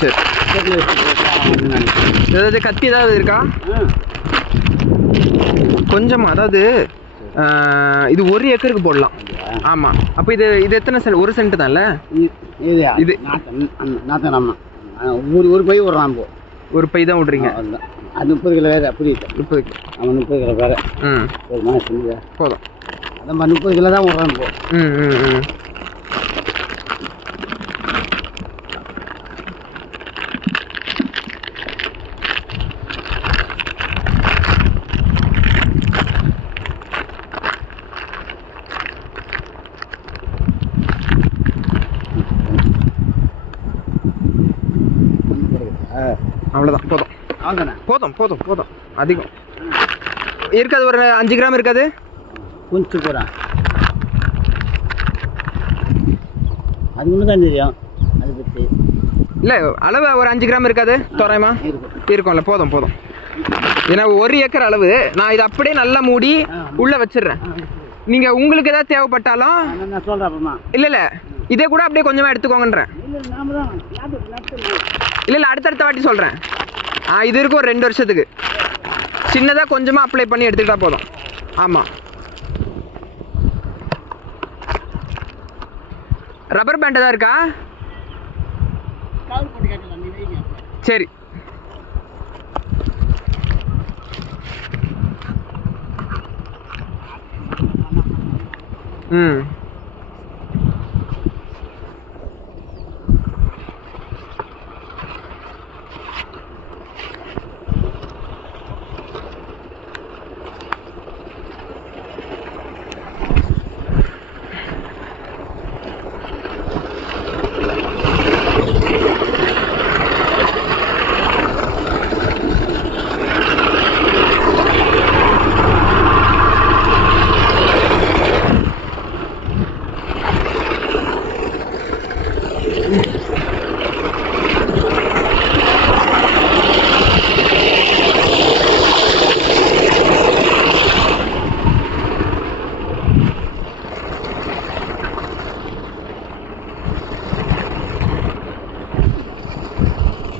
சரி. ஏதாவது கத்தி ஏதாவது இருக்கா? கொஞ்சமா, அதாவது இது 1 ஏக்கருக்கு போடலாம். ஆமாம். அப்போ இது எத்தனை சென்ட்? 1 சென்ட் தான்ல இது? ஒரு பை விடுறான். ஒரு பை தான் விட்றீங்க? அது 30 கிலோ வேறு. அப்படி 30 கிலோ. அவன் 30 கிலோ வேறு. ஒரு மாதம் போதும். அந்த மாதிரி 30 கிலோ தான் விடுறான் போ. அவ்வளோதான். போதும் போதும் போதும் போதும். அதிகம் இருக்காது. ஒரு 5 கிராம் இருக்காது? கொஞ்சம் போகிறேன். அது ஒன்று தான் தெரியும். அது பற்றி இல்லை, அளவு ஒரு 5 கிராம் இருக்காது தோராயமா? இருக்கும்ல. போதும் போதும். ஏன்னா 1 ஏக்கர் அளவு. நான் இதை அப்படியே நல்லா மூடி உள்ளே வச்சிடுறேன். நீங்கள் உங்களுக்கு ஏதாவது தேவைப்பட்டாலும் நான் சொல்கிறேன். இல்லை இதே கூட அப்படியே கொஞ்சமாக எடுத்துக்கோங்கன்றேன். இல்லை அடுத்தடுத்த வாட்டி சொல்கிறேன். இது இருக்கும் ஒரு 2 வருஷத்துக்கு. சின்னதாக கொஞ்சமாக அப்ளை பண்ணி எடுத்துக்கிட்டா போதும். ஆமாம். ரப்பர் பேண்ட் தான் இருக்கா? சரி. ம்